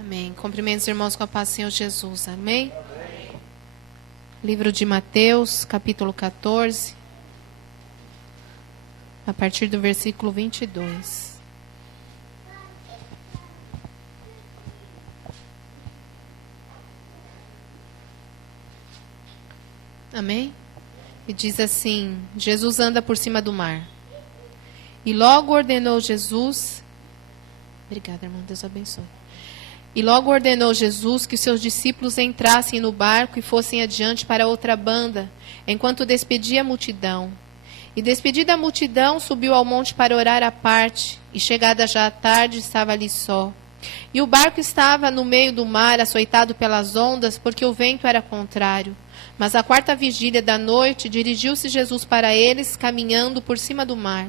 Amém. Cumprimento os irmãos com a paz do Senhor Jesus. Amém? Livro de Mateus, capítulo 14, a partir do versículo 22. Amém? E diz assim: Jesus anda por cima do mar. E logo ordenou Jesus... Obrigada, irmão. Deus abençoe. E logo ordenou Jesus que os seus discípulos entrassem no barco e fossem adiante para outra banda, enquanto despedia a multidão. E despedida a multidão, subiu ao monte para orar à parte, e chegada já a tarde, estava ali só. E o barco estava no meio do mar, açoitado pelas ondas, porque o vento era contrário. Mas à quarta vigília da noite, dirigiu-se Jesus para eles, caminhando por cima do mar.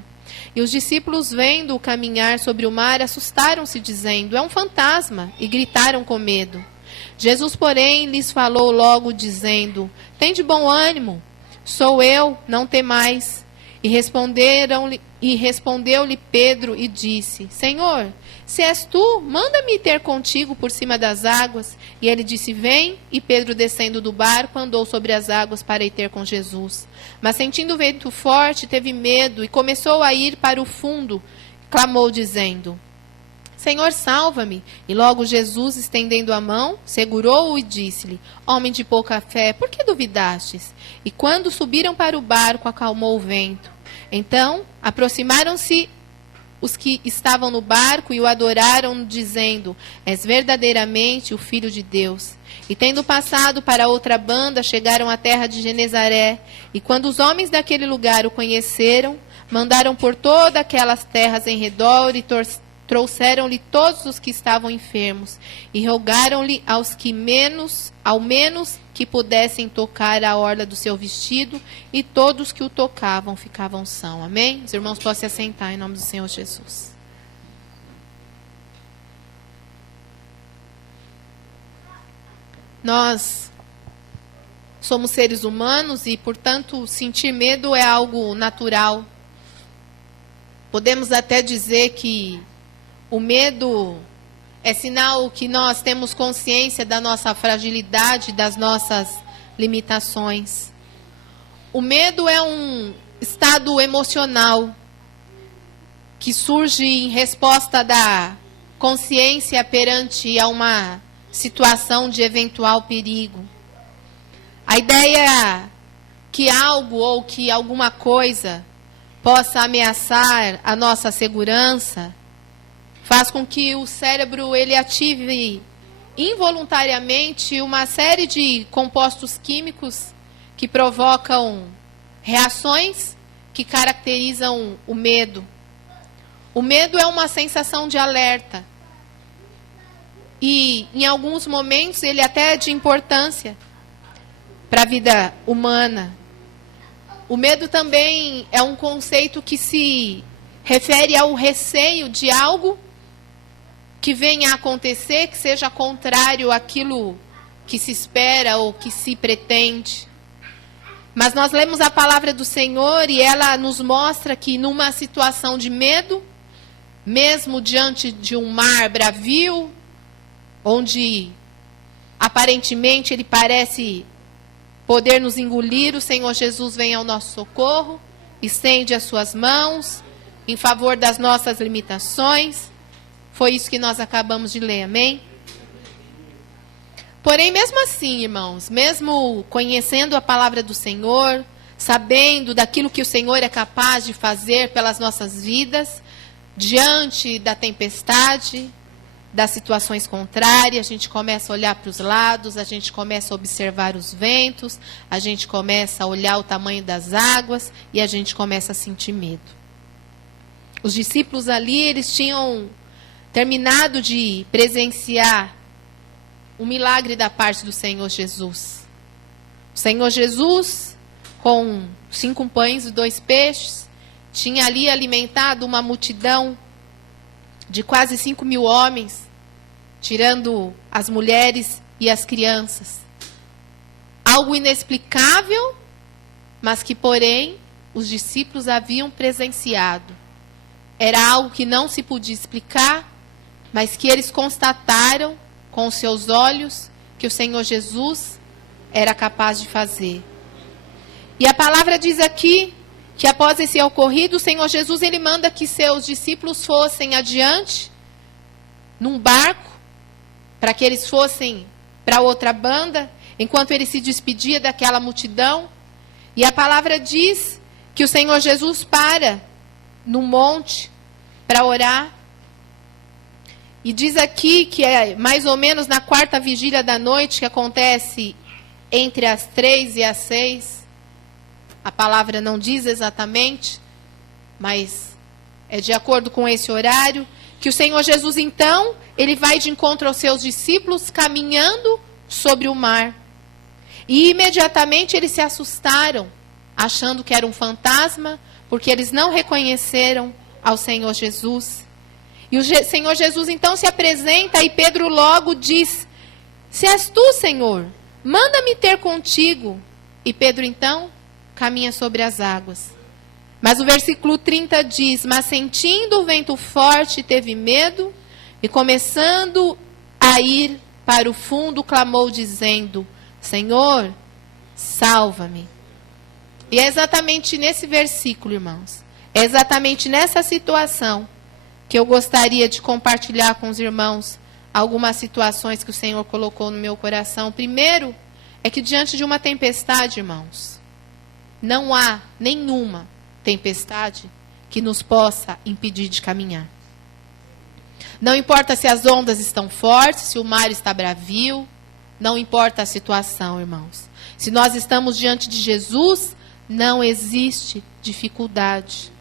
E os discípulos, vendo-o caminhar sobre o mar, assustaram-se, dizendo: é um fantasma, e gritaram com medo. Jesus, porém, lhes falou logo, dizendo: tende bom ânimo, sou eu, não temais. E respondeu-lhe Pedro e disse: Senhor, se és tu, manda-me ter contigo por cima das águas. E ele disse: vem. E Pedro, descendo do barco, andou sobre as águas para ir ter com Jesus. Mas sentindo o vento forte, teve medo e começou a ir para o fundo. Clamou, dizendo: Senhor, salva-me. E logo Jesus, estendendo a mão, segurou-o e disse-lhe: homem de pouca fé, por que duvidastes? E quando subiram para o barco, acalmou o vento. Então, aproximaram-se os que estavam no barco e o adoraram, dizendo: és verdadeiramente o Filho de Deus. E tendo passado para outra banda, chegaram à terra de Genezaré. E quando os homens daquele lugar o conheceram, mandaram por todas aquelas terras em redor e trouxeram-lhe todos os que estavam enfermos. E rogaram-lhe ao menos que pudessem tocar a orla do seu vestido, e todos que o tocavam ficavam sãos. Amém? Os irmãos podem se assentar em nome do Senhor Jesus. Nós somos seres humanos e, portanto, sentir medo é algo natural. Podemos até dizer que o medo é sinal que nós temos consciência da nossa fragilidade, das nossas limitações. O medo é um estado emocional que surge em resposta da consciência perante a uma situação de eventual perigo. A ideia que algo ou que alguma coisa possa ameaçar a nossa segurança faz com que o cérebro ele ative involuntariamente uma série de compostos químicos que provocam reações que caracterizam o medo. O medo é uma sensação de alerta. E, em alguns momentos, ele até é de importância para a vida humana. O medo também é um conceito que se refere ao receio de algo que venha a acontecer, que seja contrário àquilo que se espera ou que se pretende. Mas nós lemos a palavra do Senhor e ela nos mostra que numa situação de medo, mesmo diante de um mar bravio, onde aparentemente ele parece poder nos engolir, o Senhor Jesus vem ao nosso socorro, estende as suas mãos em favor das nossas limitações. Foi isso que nós acabamos de ler, amém? Porém, mesmo assim, irmãos, mesmo conhecendo a palavra do Senhor, sabendo daquilo que o Senhor é capaz de fazer pelas nossas vidas, diante da tempestade, das situações contrárias, a gente começa a olhar para os lados, a gente começa a observar os ventos, a gente começa a olhar o tamanho das águas e a gente começa a sentir medo. Os discípulos ali, eles tinham terminado de presenciar um milagre da parte do Senhor Jesus. O Senhor Jesus, com 5 pães e 2 peixes, tinha ali alimentado uma multidão de quase 5.000 homens, tirando as mulheres e as crianças. Algo inexplicável, mas que, porém, os discípulos haviam presenciado. Era algo que não se podia explicar, mas que eles constataram com os seus olhos que o Senhor Jesus era capaz de fazer. E a palavra diz aqui que após esse ocorrido, o Senhor Jesus ele manda que seus discípulos fossem adiante, num barco, para que eles fossem para outra banda, enquanto ele se despedia daquela multidão. E a palavra diz que o Senhor Jesus para no monte para orar. E diz aqui que é mais ou menos na 4ª vigília da noite, que acontece entre as 3 e as 6. A palavra não diz exatamente, mas é de acordo com esse horário, que o Senhor Jesus, então, ele vai de encontro aos seus discípulos caminhando sobre o mar. E imediatamente eles se assustaram, achando que era um fantasma, porque eles não reconheceram ao Senhor Jesus. E o Senhor Jesus então se apresenta e Pedro logo diz: se és tu, Senhor, manda-me ter contigo. E Pedro então caminha sobre as águas. Mas o versículo 30 diz: mas sentindo o vento forte, teve medo, e começando a ir para o fundo, clamou dizendo: Senhor, salva-me. E é exatamente nesse versículo, irmãos, é exatamente nessa situação que eu gostaria de compartilhar com os irmãos algumas situações que o Senhor colocou no meu coração. Primeiro, é que diante de uma tempestade, irmãos, não há nenhuma tempestade que nos possa impedir de caminhar. Não importa se as ondas estão fortes, se o mar está bravio, não importa a situação, irmãos. Se nós estamos diante de Jesus, não existe dificuldade.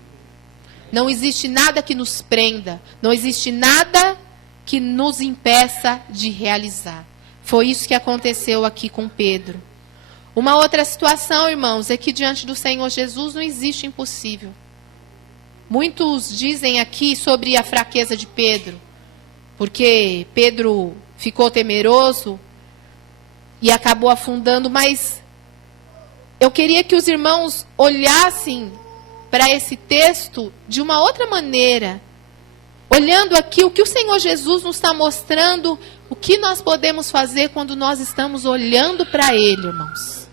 Não existe nada que nos prenda, não existe nada que nos impeça de realizar. Foi isso que aconteceu aqui com Pedro. Uma outra situação, irmãos, é que diante do Senhor Jesus não existe impossível. Muitos dizem aqui sobre a fraqueza de Pedro, porque Pedro ficou temeroso e acabou afundando, mas eu queria que os irmãos olhassem para esse texto de uma outra maneira. Olhando aqui o que o Senhor Jesus nos está mostrando, o que nós podemos fazer quando nós estamos olhando para Ele, irmãos.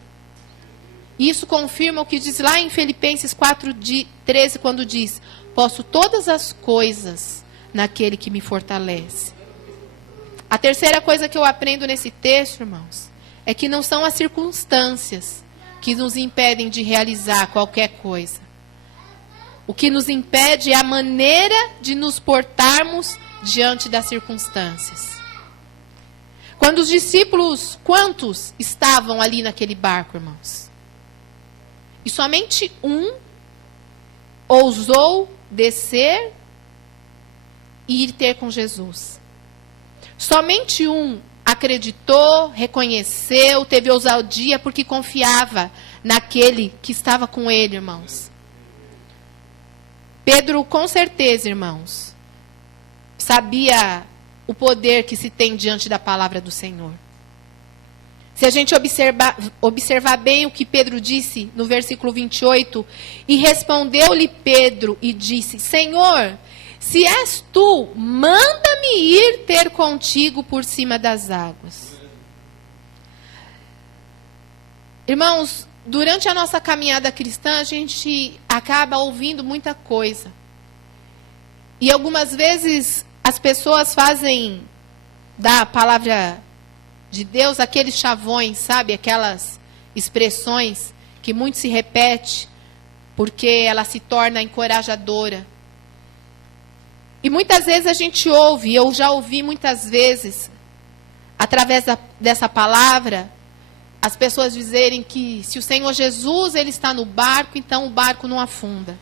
Isso confirma o que diz lá em Filipenses 4:13, quando diz: posso todas as coisas naquele que me fortalece. A terceira coisa que eu aprendo nesse texto, irmãos, é que não são as circunstâncias que nos impedem de realizar qualquer coisa. O que nos impede é a maneira de nos portarmos diante das circunstâncias. Quando os discípulos, quantos estavam ali naquele barco, irmãos? E somente um ousou descer e ir ter com Jesus. Somente um acreditou, reconheceu, teve ousadia porque confiava naquele que estava com ele, irmãos. Pedro, com certeza, irmãos, sabia o poder que se tem diante da palavra do Senhor. Se a gente observar bem o que Pedro disse no versículo 28, e respondeu-lhe Pedro e disse: Senhor, se és tu, manda-me ir ter contigo por cima das águas. Irmãos, durante a nossa caminhada cristã, a gente acaba ouvindo muita coisa. E algumas vezes as pessoas fazem da palavra de Deus aqueles chavões, sabe? Aquelas expressões que muito se repete, porque ela se torna encorajadora. E muitas vezes a gente ouve, eu já ouvi muitas vezes, através dessa palavra, as pessoas dizerem que se o Senhor Jesus ele está no barco, então o barco não afunda.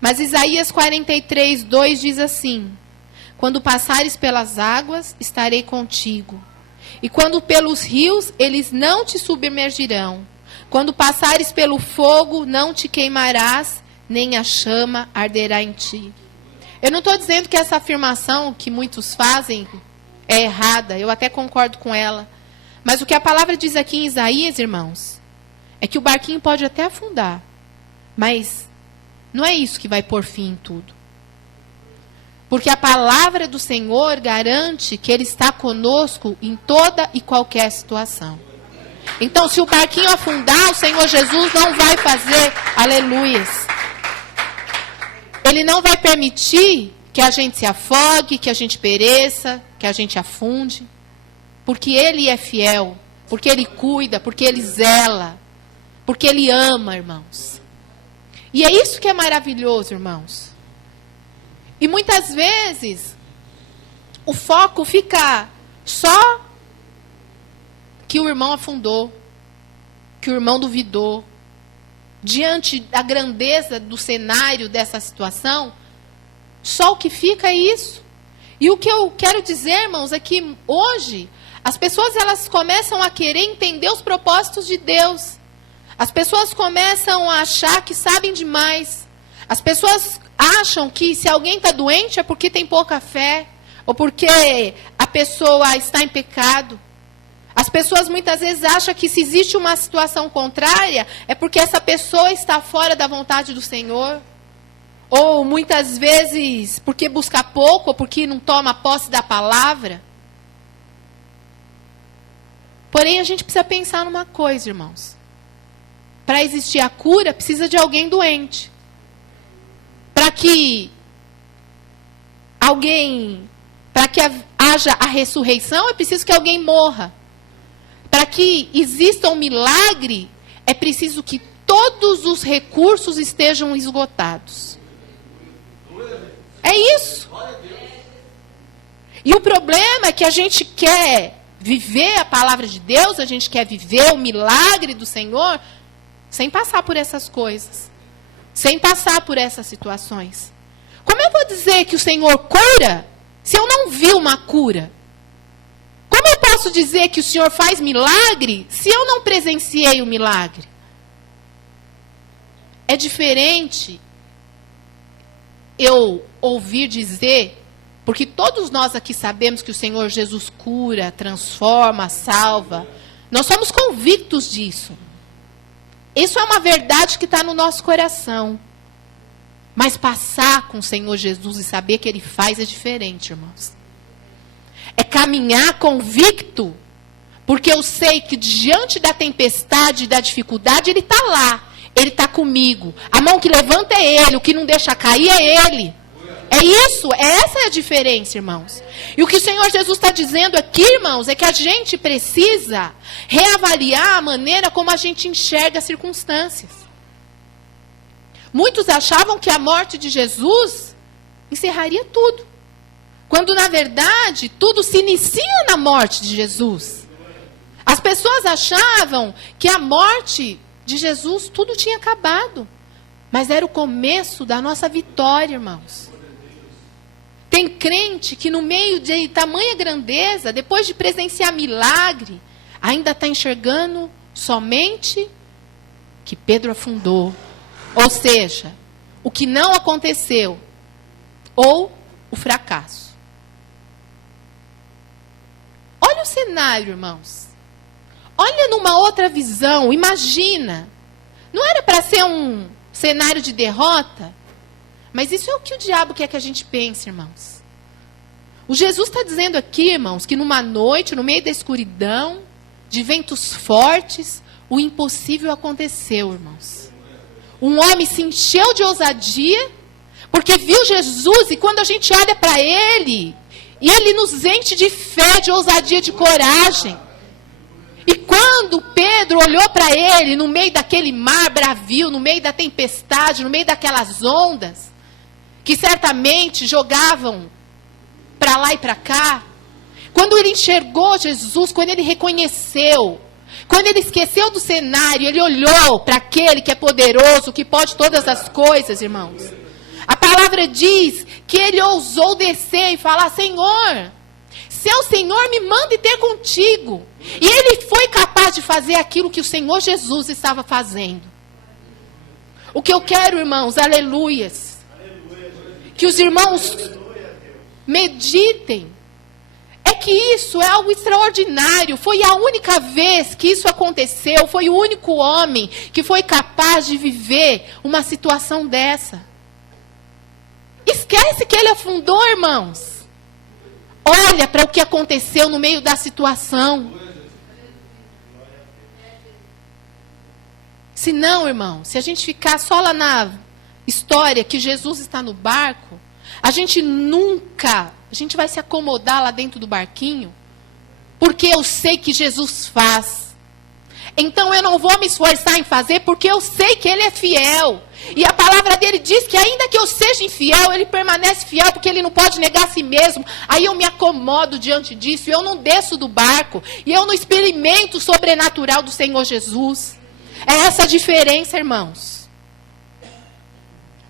Mas Isaías 43:2 diz assim: quando passares pelas águas, estarei contigo. E quando pelos rios, eles não te submergirão. Quando passares pelo fogo, não te queimarás, nem a chama arderá em ti. Eu não estou dizendo que essa afirmação que muitos fazem é errada, eu até concordo com ela. Mas o que a palavra diz aqui em Isaías, irmãos, é que o barquinho pode até afundar, mas não é isso que vai pôr fim em tudo. Porque a palavra do Senhor garante que Ele está conosco em toda e qualquer situação. Então, se o barquinho afundar, o Senhor Jesus não vai fazer aleluias. Ele não vai permitir que a gente se afogue, que a gente pereça, que a gente afunde. Porque Ele é fiel, porque Ele cuida, porque Ele zela, porque Ele ama, irmãos. E é isso que é maravilhoso, irmãos. E muitas vezes, o foco fica só que o irmão afundou, que o irmão duvidou. Diante da grandeza do cenário dessa situação, só o que fica é isso. E o que eu quero dizer, irmãos, é que hoje, as pessoas elas começam a querer entender os propósitos de Deus. As pessoas começam a achar que sabem demais. As pessoas acham que se alguém está doente é porque tem pouca fé, ou porque a pessoa está em pecado. As pessoas muitas vezes acham que se existe uma situação contrária, é porque essa pessoa está fora da vontade do Senhor. Ou muitas vezes porque busca pouco, ou porque não toma posse da palavra. Porém, a gente precisa pensar numa coisa, irmãos. Para existir a cura, precisa de alguém doente. Para que haja a ressurreição, é preciso que alguém morra. Para que exista um milagre, é preciso que todos os recursos estejam esgotados. É isso. E o problema é que a gente quer viver a palavra de Deus, a gente quer viver o milagre do Senhor, sem passar por essas coisas. Sem passar por essas situações. Como eu vou dizer que o Senhor cura, se eu não vi uma cura? Como eu posso dizer que o Senhor faz milagre, se eu não presenciei o milagre? É diferente eu ouvir dizer, porque todos nós aqui sabemos que o Senhor Jesus cura, transforma, salva. Nós somos convictos disso. Isso é uma verdade que está no nosso coração. Mas passar com o Senhor Jesus e saber que Ele faz é diferente, irmãos. É caminhar convicto, porque eu sei que diante da tempestade e da dificuldade, Ele está lá. Ele está comigo. A mão que levanta é Ele, o que não deixa cair é Ele. É isso, essa é a diferença, irmãos. E o que o Senhor Jesus está dizendo aqui, irmãos, é que a gente precisa reavaliar a maneira como a gente enxerga as circunstâncias. Muitos achavam que a morte de Jesus encerraria tudo. Quando, na verdade, tudo se inicia na morte de Jesus. As pessoas achavam que a morte de Jesus, tudo tinha acabado. Mas era o começo da nossa vitória, irmãos. Tem crente que no meio de tamanha grandeza, depois de presenciar milagre, ainda está enxergando somente que Pedro afundou. Ou seja, o que não aconteceu. Ou o fracasso. Olha o cenário, irmãos. Olha numa outra visão, imagina. Não era para ser um cenário de derrota? Mas isso é o que o diabo quer que a gente pense, irmãos. O Jesus está dizendo aqui, irmãos, que numa noite, no meio da escuridão, de ventos fortes, o impossível aconteceu, irmãos. Um homem se encheu de ousadia, porque viu Jesus, e quando a gente olha para Ele, e Ele nos enche de fé, de ousadia, de coragem. E quando Pedro olhou para Ele, no meio daquele mar bravio, no meio da tempestade, no meio daquelas ondas, que certamente jogavam para lá e para cá, quando ele enxergou Jesus, quando ele reconheceu, quando ele esqueceu do cenário, ele olhou para aquele que é poderoso, que pode todas as coisas, irmãos. A palavra diz que ele ousou descer e falar: Senhor, se é o Senhor, me manda ter contigo. E ele foi capaz de fazer aquilo que o Senhor Jesus estava fazendo. O que eu quero, irmãos, aleluias, que os irmãos meditem, é que isso é algo extraordinário. Foi a única vez que isso aconteceu. Foi o único homem que foi capaz de viver uma situação dessa. esquece que ele afundou, irmãos. Olha para o que aconteceu no meio da situação. Se não, irmão, se a gente ficar só lá na história que Jesus está no barco, a gente vai se acomodar lá dentro do barquinho, porque eu sei que Jesus faz. Então eu não vou me esforçar em fazer, porque eu sei que Ele é fiel. E a palavra dele diz que ainda que eu seja infiel, Ele permanece fiel, porque Ele não pode negar a si mesmo. Aí eu me acomodo diante disso, e eu não desço do barco, e eu não experimento o sobrenatural do Senhor Jesus. É essa a diferença, irmãos.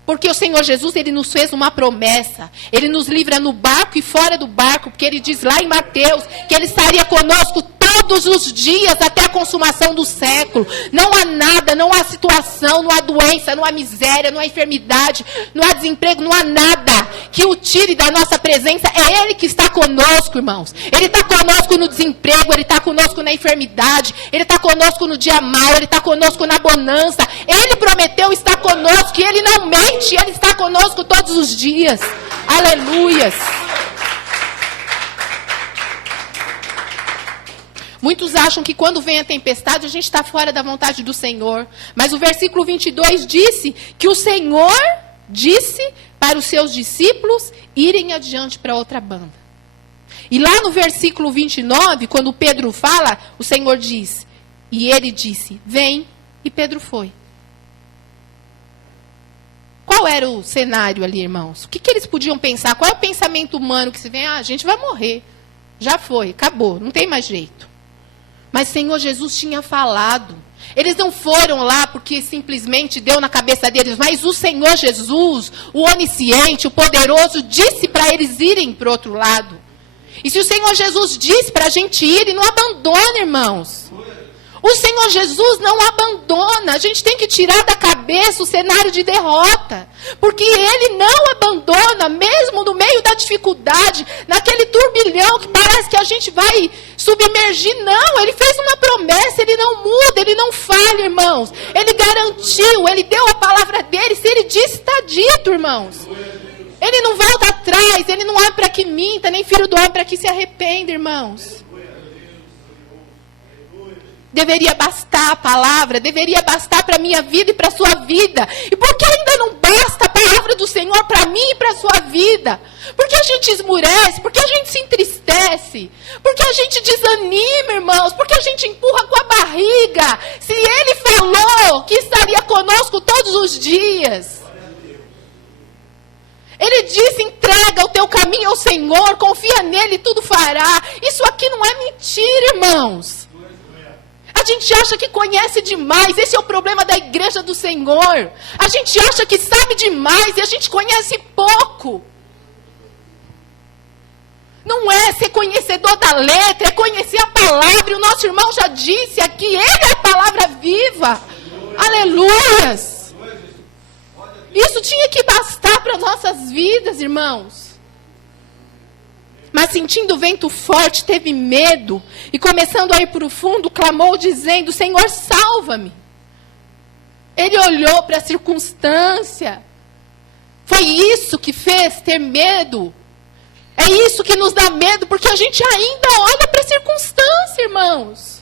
Porque o Senhor Jesus, Ele nos fez uma promessa. Ele nos livra no barco e fora do barco. Porque Ele diz lá em Mateus que Ele estaria conosco todos os dias até a consumação do século. Não há nada, não há situação, não há doença, não há miséria, não há enfermidade, não há desemprego, não há nada que o tire da nossa presença. É Ele que está conosco, irmãos. Ele está conosco no desemprego, Ele está conosco na enfermidade, Ele está conosco no dia mau, Ele está conosco na bonança. Ele prometeu estar conosco e Ele não mente. Ele está conosco todos os dias. Aleluias. Muitos acham que quando vem a tempestade, a gente está fora da vontade do Senhor. Mas o versículo 22 disse que o Senhor disse para os seus discípulos irem adiante para outra banda. E lá no versículo 29, quando Pedro fala, o Senhor diz, e ele disse, vem, e Pedro foi. Qual era o cenário ali, irmãos? O que eles podiam pensar? Qual é o pensamento humano que se vem? A gente vai morrer. Já foi, acabou, não tem mais jeito. Mas Senhor Jesus tinha falado. Eles não foram lá porque simplesmente deu na cabeça deles, mas o Senhor Jesus, o onisciente, o poderoso, disse para eles irem para o outro lado. E se o Senhor Jesus disse para a gente ir, Ele não abandona, irmãos. O Senhor Jesus não abandona. A gente tem que tirar da cabeça o cenário de derrota. Porque Ele não abandona, mesmo no meio da dificuldade, naquele turbilhão que parece que a gente vai submergir. Não, Ele fez uma promessa, Ele não muda, Ele não falha, irmãos. Ele garantiu, Ele deu a palavra dEle. Se Ele disse, está dito, irmãos. Ele não volta atrás, Ele não é para que minta, nem filho do homem para que se arrependa, irmãos. Deveria bastar a palavra, deveria bastar para a minha vida e para a sua vida. E por que ainda não basta a palavra do Senhor para mim e para a sua vida? Porque a gente esmurece, porque a gente se entristece, porque a gente desanima, irmãos, porque a gente empurra com a barriga. Se Ele falou que estaria conosco todos os dias. Ele disse, entrega o teu caminho ao Senhor, confia nele e tudo fará. Isso aqui não é mentira, irmãos. A gente acha que conhece demais, esse é o problema da igreja do Senhor. A gente acha que sabe demais e a gente conhece pouco. Não é ser conhecedor da letra, é conhecer a palavra. E o nosso irmão já disse aqui, Ele é a palavra viva. Aleluias. Isso tinha que bastar para nossas vidas, irmãos. Mas sentindo o vento forte, teve medo. E começando a ir para o fundo, clamou dizendo, Senhor, salva-me. Ele olhou para a circunstância. Foi isso que fez ter medo. É isso que nos dá medo, porque a gente ainda olha para a circunstância, irmãos.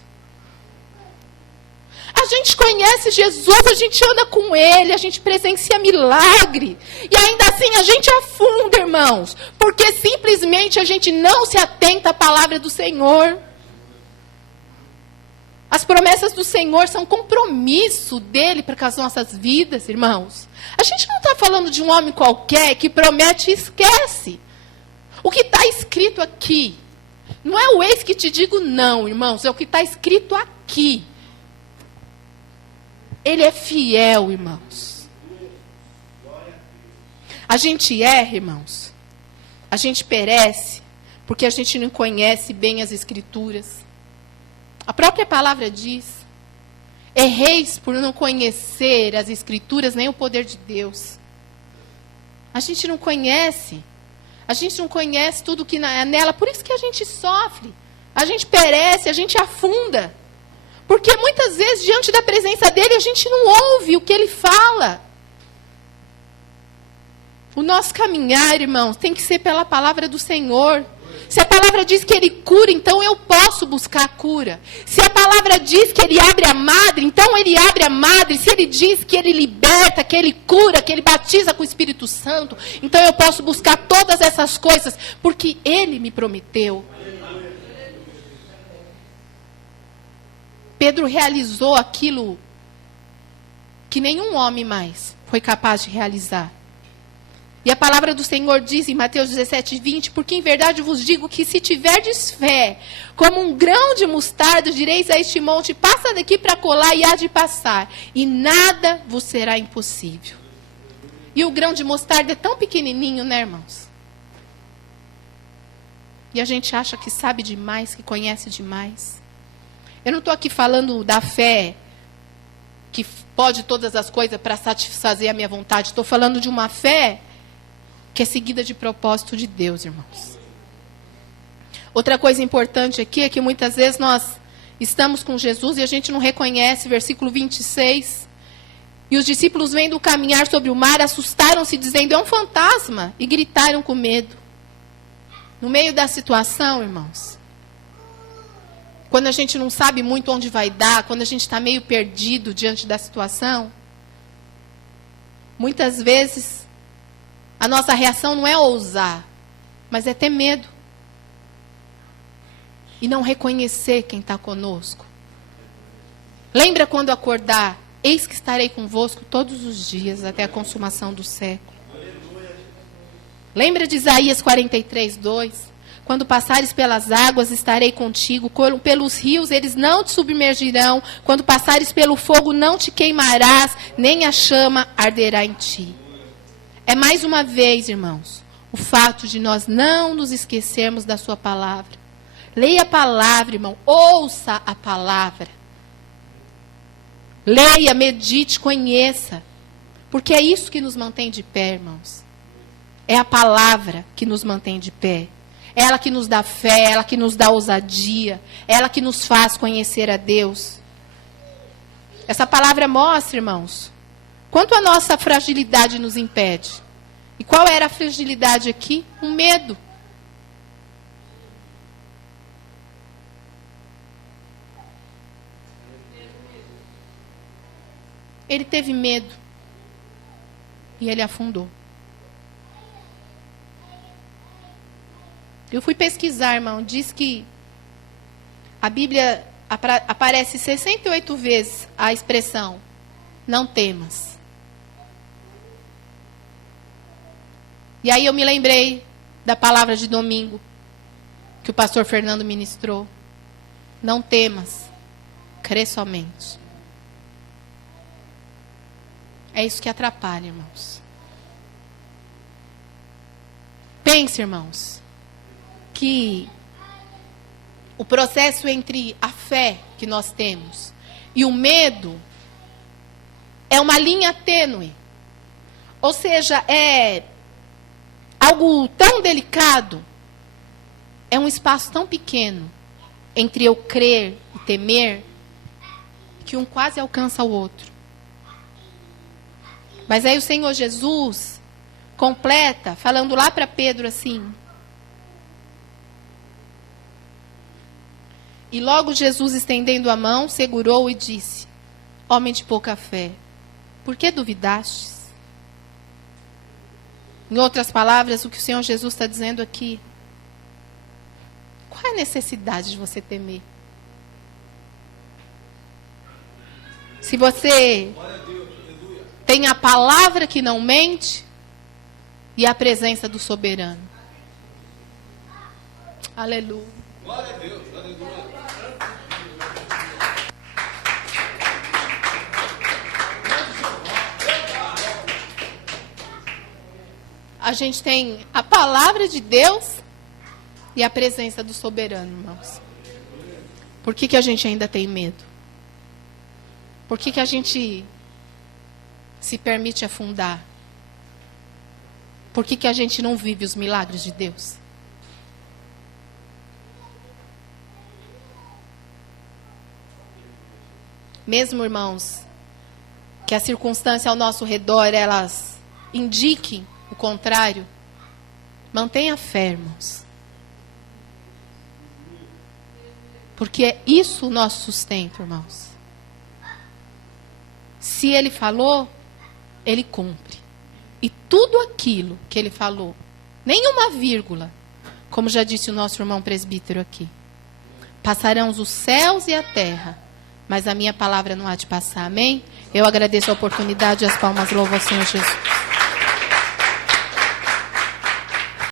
A gente conhece Jesus, a gente anda com Ele, a gente presencia milagre. E ainda assim a gente afunda, irmãos. Porque simplesmente a gente não se atenta à palavra do Senhor. As promessas do Senhor são compromisso dEle para com as nossas vidas, irmãos. A gente não está falando de um homem qualquer que promete e esquece. O que está escrito aqui, não é o eis que te digo não, irmãos. É o que está escrito aqui. Ele é fiel, irmãos. A gente erra, irmãos. A gente perece porque a gente não conhece bem as Escrituras. A própria palavra diz, erreis por não conhecer as Escrituras nem o poder de Deus. A gente não conhece. A gente não conhece tudo que é nela. Por isso que a gente sofre. A gente perece, a gente afunda. Porque muitas vezes, diante da presença dele, a gente não ouve o que ele fala. O nosso caminhar, irmãos, tem que ser pela palavra do Senhor. Se a palavra diz que Ele cura, então eu posso buscar a cura. Se a palavra diz que Ele abre a madre, então Ele abre a madre. Se Ele diz que Ele liberta, que Ele cura, que Ele batiza com o Espírito Santo, então eu posso buscar todas essas coisas, porque Ele me prometeu. Pedro realizou aquilo que nenhum homem mais foi capaz de realizar. E a palavra do Senhor diz em Mateus 17:20, porque em verdade vos digo que se tiverdes fé, como um grão de mostarda, direis a este monte, passa daqui para colar e há de passar, e nada vos será impossível. E o grão de mostarda é tão pequenininho, né, irmãos? E a gente acha que sabe demais, que conhece demais. Eu não estou aqui falando da fé que pode todas as coisas para satisfazer a minha vontade. Estou falando de uma fé que é seguida de propósito de Deus, irmãos. Outra coisa importante aqui é que muitas vezes nós estamos com Jesus e a gente não reconhece, versículo 26. E os discípulos, vendo caminhar sobre o mar, assustaram-se, dizendo, é um fantasma, e gritaram com medo. No meio da situação, irmãos, quando a gente não sabe muito onde vai dar, quando a gente está meio perdido diante da situação, muitas vezes a nossa reação não é ousar, mas é ter medo. E não reconhecer quem está conosco. Lembra quando acordar, eis que estarei convosco todos os dias, até a consumação do século. Lembra de Isaías 43:2? Quando passares pelas águas, estarei contigo. Pelos rios, eles não te submergirão. Quando passares pelo fogo, não te queimarás, nem a chama arderá em ti. É mais uma vez, irmãos, o fato de nós não nos esquecermos da sua palavra. Leia a palavra, irmão. Ouça a palavra. Leia, medite, conheça. Porque é isso que nos mantém de pé, irmãos. É a palavra que nos mantém de pé. É ela que nos dá fé, é ela que nos dá ousadia. É ela que nos faz conhecer a Deus. Essa palavra mostra, irmãos, quanto a nossa fragilidade nos impede. E qual era a fragilidade aqui? O medo. Ele teve medo. E ele afundou. Eu fui pesquisar, irmão. Diz que a Bíblia aparece 68 vezes a expressão não temas. E aí eu me lembrei da palavra de domingo que o pastor Fernando ministrou. Não temas, crê somente. É isso que atrapalha, irmãos. Pense, irmãos, que o processo entre a fé que nós temos e o medo é uma linha tênue. Ou seja, é algo tão delicado, é um espaço tão pequeno entre eu crer e temer, que um quase alcança o outro. Mas aí o Senhor Jesus completa, falando lá para Pedro assim. E logo Jesus, estendendo a mão, segurou e disse, homem de pouca fé, por que duvidastes? Em outras palavras, o que o Senhor Jesus está dizendo aqui, qual é a necessidade de você temer? Se você tem a palavra que não mente e a presença do soberano. Aleluia. Glória a Deus, aleluia. A gente tem a palavra de Deus e a presença do soberano, irmãos. Por que a gente ainda tem medo? Por que a gente se permite afundar? Por que a gente não vive os milagres de Deus? Mesmo, irmãos, que a circunstância ao nosso redor, elas indiquem o contrário, mantenha fé, irmãos. Porque é isso o nosso sustento, irmãos. Se ele falou, ele cumpre. E tudo aquilo que ele falou, nenhuma vírgula, como já disse o nosso irmão presbítero aqui. Passarão os céus e a terra, mas a minha palavra não há de passar. Amém? Eu agradeço a oportunidade e as palmas louvo ao Senhor Jesus.